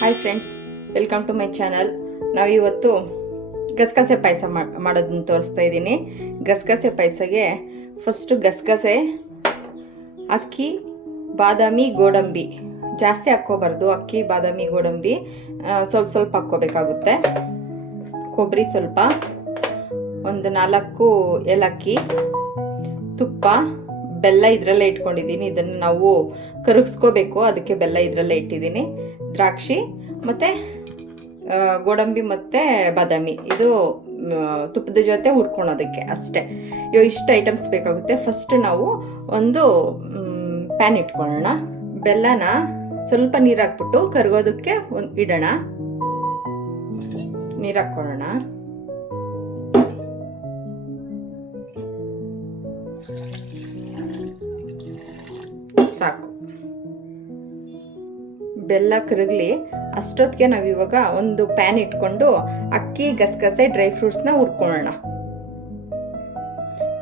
Hi friends, welcome to my channel. ನಾವಿವತ್ತು ಗಸಗಸೆ ಪಾಯಸ ಮಾಡೋದನ್ನು ತೋರಿಸ್ತಾ ಇದ್ದೀನಿ. ಗಸಗಸೆ ಪಾಯಸಗೆ ಫಸ್ಟು ಗಸಗಸೆ, ಅಕ್ಕಿ, ಬಾದಾಮಿ, ಗೋಡಂಬಿ ಜಾಸ್ತಿ ಹಾಕ್ಕೋಬಾರ್ದು. ಅಕ್ಕಿ, ಬಾದಾಮಿ, ಗೋಡಂಬಿ ಸ್ವಲ್ಪ ಸ್ವಲ್ಪ ಹಾಕ್ಕೋಬೇಕಾಗುತ್ತೆ. ಕೊಬ್ಬರಿ ಸ್ವಲ್ಪ, ಒಂದು 4 ಏಲಕ್ಕಿ, ತುಪ್ಪ, ಬೆಲ್ಲ ಇದರಲ್ಲೇ ಇಟ್ಕೊಂಡಿದ್ದೀನಿ. ಇದನ್ನು ನಾವು ಕರಗಿಸ್ಕೋಬೇಕು, ಅದಕ್ಕೆ ಬೆಲ್ಲ ಇದರಲ್ಲೇ ಇಟ್ಟಿದ್ದೀನಿ. ದ್ರಾಕ್ಷಿ ಮತ್ತು ಗೋಡಂಬಿ ಮತ್ತು ಬಾದಾಮಿ ಇದು ತುಪ್ಪದ ಜೊತೆ ಹುರ್ಕೊಳೋದಕ್ಕೆ ಅಷ್ಟೇ. ಇಷ್ಟು ಐಟಮ್ಸ್ ಬೇಕಾಗುತ್ತೆ. ಫಸ್ಟ್ ನಾವು ಒಂದು ಪ್ಯಾನ್ ಇಟ್ಕೊಳ್ಳೋಣ. ಬೆಲ್ಲನ ಸ್ವಲ್ಪ ನೀರು ಹಾಕ್ಬಿಟ್ಟು ಕರಗೋದಕ್ಕೆ ಇಡೋಣ. ನೀರು ಹಾಕ್ಕೊಳ್ಳೋಣ. ಸಾಕು, ಬೆಲ್ಲ ಕರಗಲಿ. ಅಷ್ಟೊತ್ತಿಗೆ ನಾವು ಇವಾಗ ಒಂದು ಪ್ಯಾನ್ ಇಟ್ಕೊಂಡು ಅಕ್ಕಿ, ಗಸಗಸೆ, ಡ್ರೈ ಫ್ರೂಟ್ಸ್ನ ಹುರ್ಕೊಳ್ಳೋಣ.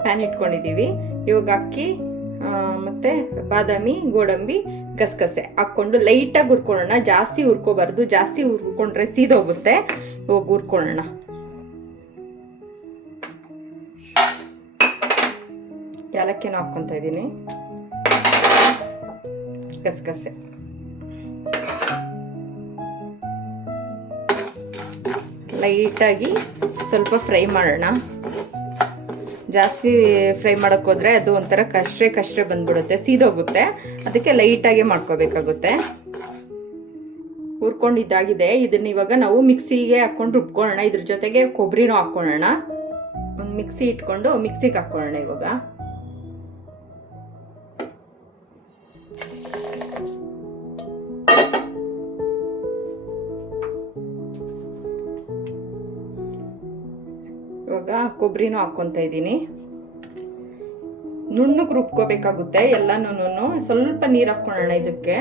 ಪ್ಯಾನ್ ಇಟ್ಕೊಂಡಿದ್ದೀವಿ. ಇವಾಗ ಅಕ್ಕಿ ಮತ್ತು ಬಾದಾಮಿ, ಗೋಡಂಬಿ, ಗಸಗಸೆ ಹಾಕ್ಕೊಂಡು ಲೈಟಾಗಿ ಹುರ್ಕೊಳ್ಳೋಣ. ಜಾಸ್ತಿ ಹುರ್ಕೋಬಾರ್ದು, ಜಾಸ್ತಿ ಹುರ್ಕೊಂಡ್ರೆ ಸೀದೋಗುತ್ತೆ. ಇವಾಗ ಹುರ್ಕೊಳ್ಳೋಣ. ಏಲಕ್ಕಿನೂ ಹಾಕ್ಕೊತಾ ಇದ್ದೀನಿ. ಗಸಗಸೆ ಲೈಟಾಗಿ ಸ್ವಲ್ಪ ಫ್ರೈ ಮಾಡೋಣ. ಜಾಸ್ತಿ ಫ್ರೈ ಮಾಡೋಕ್ಕೋದ್ರೆ ಅದು ಒಂಥರ ಕಷ್ಟ್ರೆ ಬಂದ್ಬಿಡುತ್ತೆ, ಸೀದೋಗುತ್ತೆ. ಅದಕ್ಕೆ ಲೈಟಾಗೆ ಮಾಡ್ಕೋಬೇಕಾಗುತ್ತೆ. ಹುರ್ಕೊಂಡಿದ್ದಾಗಿದೆ. ಇದನ್ನ ಇವಾಗ ನಾವು ಮಿಕ್ಸಿಗೆ ಹಾಕ್ಕೊಂಡು ರುಬ್ಕೊಳ್ಳೋಣ. ಇದ್ರ ಜೊತೆಗೆ ಕೊಬ್ಬರಿನೂ ಹಾಕ್ಕೊಳ್ಳೋಣ. ಒಂದು ಮಿಕ್ಸಿ ಇಟ್ಕೊಂಡು ಮಿಕ್ಸಿಗೆ ಹಾಕ್ಕೊಳ್ಳೋಣ. ಇವಾಗ ಕೊಬ್ಬರಿನೂ ಹಾಕ್ಕೊತಾ ಇದ್ದೀನಿ. ನುಣ್ಣಗೆ ರುಬ್ಕೋಬೇಕಾಗುತ್ತೆ ಎಲ್ಲನೂ. ಸ್ವಲ್ಪ ನೀರು ಹಾಕ್ಕೊಳ್ಳೋಣ ಇದಕ್ಕೆ.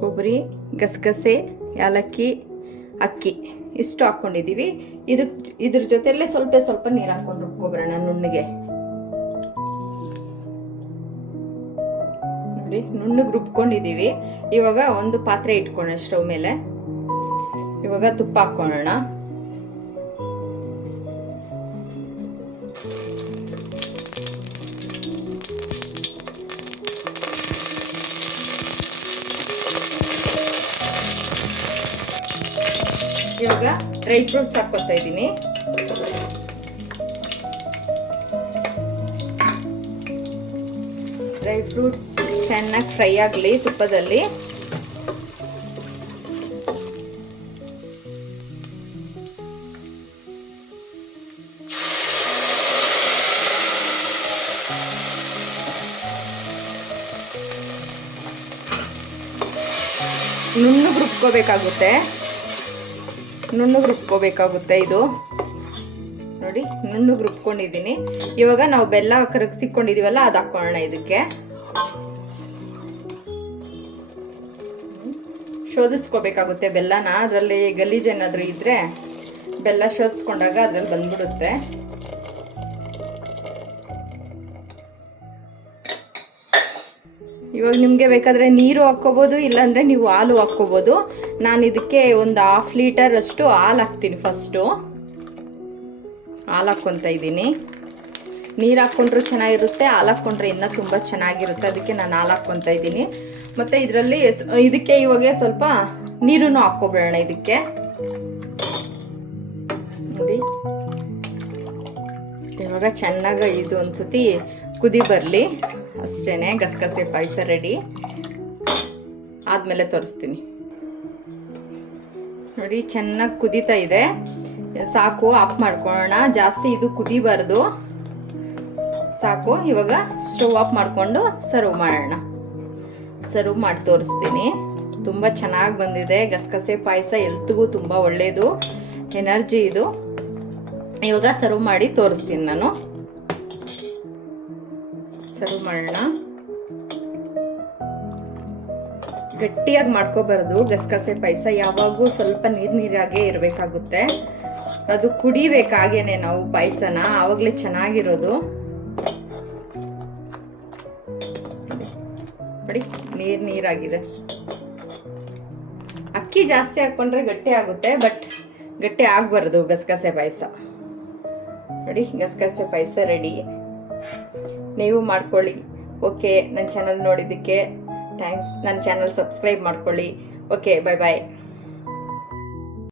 ಕೊಬ್ಬರಿ, ಗಸಗಸೆ, ಏಲಕ್ಕಿ, ಅಕ್ಕಿ ಇಷ್ಟು ಹಾಕ್ಕೊಂಡಿದ್ದೀವಿ. ಇದ್ರ ಜೊತೆಯಲ್ಲೇ ಸ್ವಲ್ಪ ನೀರು ಹಾಕ್ಕೊಂಡು ರುಬ್ಕೊಬರೋಣ ನುಣ್ಣಗೆ. ನೋಡಿ, ನುಣ್ಣಗೆ ರುಬ್ಕೊಂಡಿದ್ದೀವಿ. ಇವಾಗ ಒಂದು ಪಾತ್ರೆ ಇಟ್ಕೊಳ್ಳೋಣ ಸ್ಟವ್ ಮೇಲೆ. ಇವಾಗ ತುಪ್ಪ ಹಾಕ್ಕೊಳ್ಳೋಣ. ಇವಾಗ ಡ್ರೈ ಫ್ರೂಟ್ಸ್ ಹಾಕ್ಕೊತಾ ಇದ್ದೀನಿ. ಡ್ರೈ ಫ್ರೂಟ್ಸ್ ಚೆನ್ನಾಗಿ ಫ್ರೈ ಆಗಲಿ ತುಪ್ಪದಲ್ಲಿ. ನುಣ್ಣಗೆ ರುಬ್ಕೋಬೇಕಾಗುತ್ತೆ. ಇದು ನೋಡಿ, ನುಣ್ಣಗೆ ರುಬ್ಕೊಂಡಿದ್ದೀನಿ. ಇವಾಗ ನಾವು ಬೆಲ್ಲ ಕರಗಿಸಿಕೊಂಡಿದೀವಲ್ಲ, ಅದು ಹಾಕೊಳ್ಳೋಣ. ಇದಕ್ಕೆ ಶೋಧಿಸ್ಕೋಬೇಕಾಗುತ್ತೆ ಬೆಲ್ಲನ. ಅದರಲ್ಲಿ ಗಲೀಜು ಏನಾದರೂ ಇದ್ರೆ ಬೆಲ್ಲ ಶೋಧಿಸ್ಕೊಂಡಾಗ ಅದ್ರಲ್ಲಿ ಬಂದ್ಬಿಡುತ್ತೆ. ಇವಾಗ ನಿಮಗೆ ಬೇಕಾದರೆ ನೀರು ಹಾಕ್ಕೋಬೋದು, ಇಲ್ಲಾಂದರೆ ನೀವು ಹಾಲು ಹಾಕ್ಕೋಬೋದು. ನಾನು ಇದಕ್ಕೆ ಒಂದು 1/2 ಲೀಟರ್ ಅಷ್ಟು ಹಾಲು ಹಾಕ್ತೀನಿ. ಫಸ್ಟು ಹಾಲು ಹಾಕ್ಕೊತಾ ಇದ್ದೀನಿ. ನೀರು ಹಾಕ್ಕೊಂಡ್ರೂ ಚೆನ್ನಾಗಿರುತ್ತೆ, ಹಾಲು ಹಾಕ್ಕೊಂಡ್ರೆ ಇನ್ನೂ ತುಂಬ ಚೆನ್ನಾಗಿರುತ್ತೆ. ಅದಕ್ಕೆ ನಾನು ಹಾಲು ಹಾಕ್ಕೊತಾ ಇದ್ದೀನಿ. ಮತ್ತು ಇದಕ್ಕೆ ಇವಾಗ ಸ್ವಲ್ಪ ನೀರನ್ನು ಹಾಕ್ಕೊಬಿಡೋಣ. ಇದಕ್ಕೆ ನೋಡಿ, ಇವಾಗ ಚೆನ್ನಾಗಿ ಇದು ಒಂದ್ಸತಿ ಕುದಿ ಬರಲಿ ಅಷ್ಟೇ. ಗಸಗಸೆ ಪಾಯಸ ರೆಡಿ ಆದಮೇಲೆ ತೋರಿಸ್ತೀನಿ. ನೋಡಿ, ಚೆನ್ನಾಗಿ ಕುದೀತಾ ಇದೆ. ಸಾಕು, ಆಫ್ ಮಾಡ್ಕೊಳ್ಳೋಣ. ಜಾಸ್ತಿ ಇದು ಕುದಿಬಾರ್ದು, ಸಾಕು. ಇವಾಗ ಸ್ಟವ್ ಆಫ್ ಮಾಡಿಕೊಂಡು ಸರ್ವ್ ಮಾಡೋಣ. ಸರ್ವ್ ಮಾಡಿ ತೋರಿಸ್ತೀನಿ. ತುಂಬ ಚೆನ್ನಾಗಿ ಬಂದಿದೆ ಗಸಗಸೆ ಪಾಯಸ. ಹೆಲ್ತ್ಗೂ ತುಂಬ ಒಳ್ಳೆಯದು, ಎನರ್ಜಿ ಇದು. ಇವಾಗ ಸರ್ವ್ ಮಾಡಿ ತೋರಿಸ್ತೀನಿ ನಾನು. ಸರ್ವ್ ಮಾಡೋಣ. ಗಟ್ಟಿಯಾಗಿ ಮಾಡ್ಕೋಬಾರ್ದು ಗಸಗಸೆ ಪಾಯಸ. ಯಾವಾಗೂ ಸ್ವಲ್ಪ ನೀರಾಗೇ ಇರಬೇಕಾಗುತ್ತೆ. ಅದು ಕುಡಿಬೇಕಾಗೇನೆ ನಾವು ಪಾಯಸನ, ಆವಾಗಲೇ ಚೆನ್ನಾಗಿರೋದು. ನೋಡಿ ನೀರಾಗಿದೆ. ಅಕ್ಕಿ ಜಾಸ್ತಿ ಹಾಕ್ಕೊಂಡ್ರೆ ಗಟ್ಟಿ ಆಗುತ್ತೆ, ಬಟ್ ಗಟ್ಟಿ ಆಗಬಾರ್ದು ಗಸಗಸೆ ಪಾಯಸ. ನೋಡಿ ಗಸಗಸೆ ಪಾಯಸ ರೆಡಿ. ನೀವು ಮಾಡ್ಕೊಳ್ಳಿ. ಓಕೆ, ನನ್ನ ಚಾನಲ್ ನೋಡಿದ್ದಕ್ಕೆ ಥ್ಯಾಂಕ್ಸ್. ನನ್ನ ಚಾನಲ್ ಸಬ್ಸ್ಕ್ರೈಬ್ ಮಾಡ್ಕೊಳ್ಳಿ. ಓಕೆ, ಬಾಯ್ ಬಾಯ್.